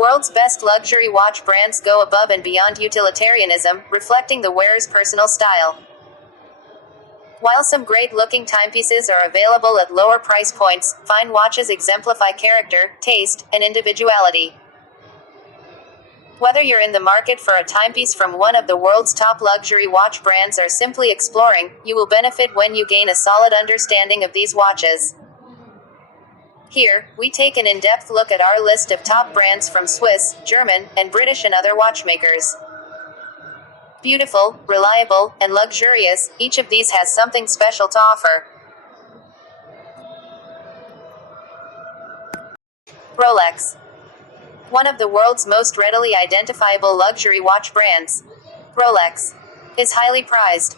world's best luxury watch brands go above and beyond utilitarianism, reflecting the wearer's personal style. While some great-looking timepieces are available at lower price points, fine watches exemplify character, taste, and individuality. Whether you're in the market for a timepiece from one of the world's top luxury watch brands or simply exploring, you will benefit when you gain a solid understanding of these watches. Here, we take an in-depth look at our list of top brands from Swiss, German, and British and other watchmakers. Beautiful, reliable, and luxurious, each of these has something special to offer. Rolex. One of the world's most readily identifiable luxury watch brands, Rolex is highly prized.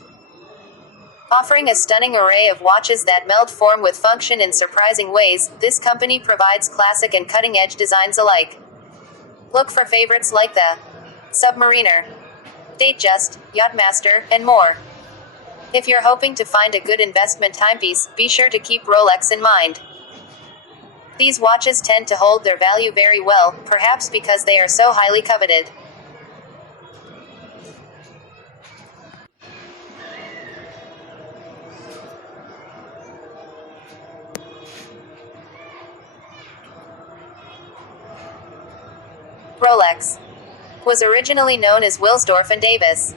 Offering a stunning array of watches that meld form with function in surprising ways, this company provides classic and cutting-edge designs alike. Look for favorites like the Submariner, Datejust, Yachtmaster, and more. If you're hoping to find a good investment timepiece, be sure to keep Rolex in mind. These watches tend to hold their value very well, perhaps because they are so highly coveted. Rolex was originally known as Wilsdorf and Davis.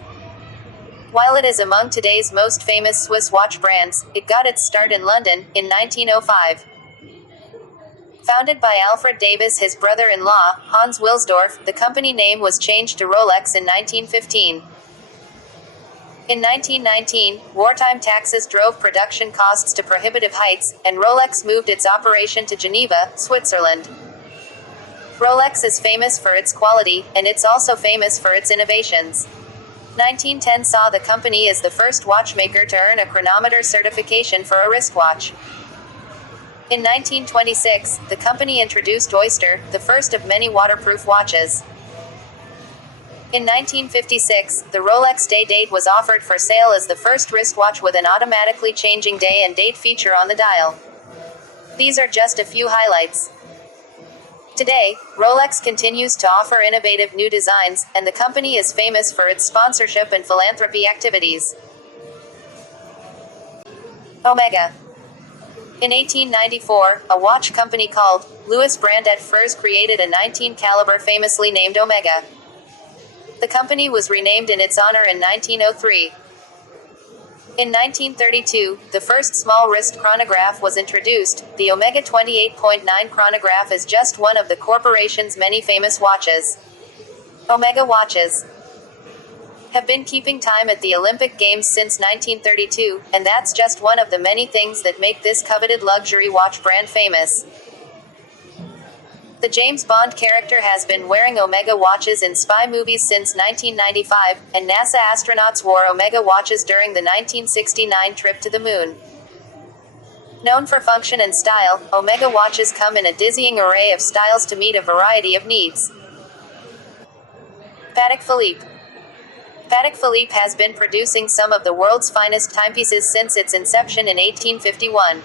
While it is among today's most famous Swiss watch brands, it got its start in London, in 1905. Founded by Alfred Davis, his brother-in-law, Hans Wilsdorf, the company name was changed to Rolex in 1915. In 1919, wartime taxes drove production costs to prohibitive heights, and Rolex moved its operation to Geneva, Switzerland. Rolex is famous for its quality, and it's also famous for its innovations. 1910 saw the company as the first watchmaker to earn a chronometer certification for a wristwatch. In 1926, the company introduced Oyster, the first of many waterproof watches. In 1956, the Rolex Day Date was offered for sale as the first wristwatch with an automatically changing day and date feature on the dial. These are just a few highlights. Today, Rolex continues to offer innovative new designs, and the company is famous for its sponsorship and philanthropy activities. Omega. In 1894, a watch company called Louis Brandt first created a 19 caliber famously named Omega. The company was renamed in its honor in 1903. In 1932, the first small wrist chronograph was introduced. The Omega 28.9 chronograph is just one of the corporation's many famous watches. Omega watches have been keeping time at the Olympic Games since 1932, and that's just one of the many things that make this coveted luxury watch brand famous. The James Bond character has been wearing Omega watches in spy movies since 1995, and NASA astronauts wore Omega watches during the 1969 trip to the moon. Known for function and style, Omega watches come in a dizzying array of styles to meet a variety of needs. Patek Philippe. Patek Philippe has been producing some of the world's finest timepieces since its inception in 1851.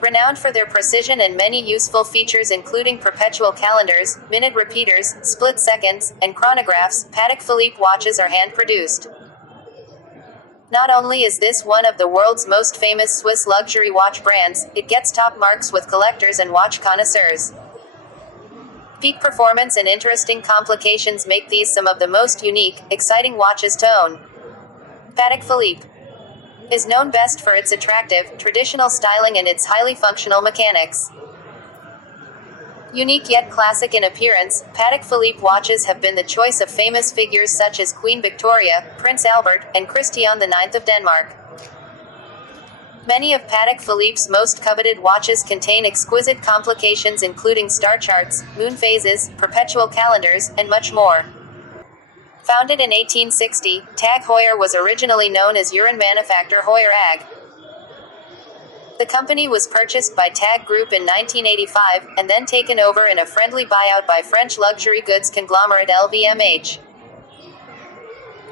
Renowned for their precision and many useful features including perpetual calendars, minute repeaters, split seconds, and chronographs, Patek Philippe watches are hand-produced. Not only is this one of the world's most famous Swiss luxury watch brands, it gets top marks with collectors and watch connoisseurs. Peak performance and interesting complications make these some of the most unique, exciting watches to own. Patek Philippe is known best for its attractive, traditional styling and its highly functional mechanics. Unique yet classic in appearance, Patek Philippe watches have been the choice of famous figures such as Queen Victoria, Prince Albert, and Christian IX of Denmark. Many of Patek Philippe's most coveted watches contain exquisite complications including star charts, moon phases, perpetual calendars, and much more. Founded in 1860, TAG Heuer was originally known as Uhrenmanufaktur Heuer AG. The company was purchased by TAG Group in 1985, and then taken over in a friendly buyout by French luxury goods conglomerate LVMH.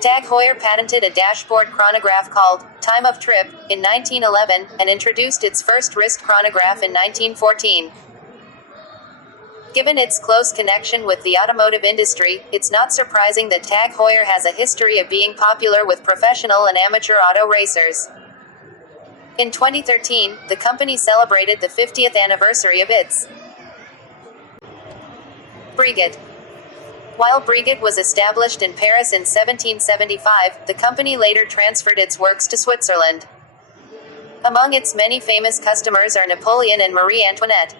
TAG Heuer patented a dashboard chronograph called Time of Trip in 1911, and introduced its first wrist chronograph in 1914. Given its close connection with the automotive industry, it's not surprising that TAG Heuer has a history of being popular with professional and amateur auto racers. In 2013, the company celebrated the 50th anniversary of its Breguet. While Breguet was established in Paris in 1775, the company later transferred its works to Switzerland. Among its many famous customers are Napoleon and Marie Antoinette.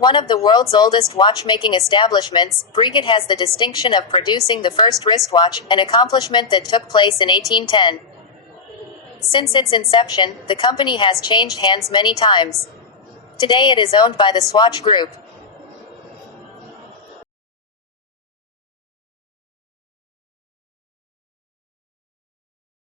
One of the world's oldest watchmaking establishments, Breguet has the distinction of producing the first wristwatch, an accomplishment that took place in 1810. Since its inception, the company has changed hands many times. Today it is owned by the Swatch Group.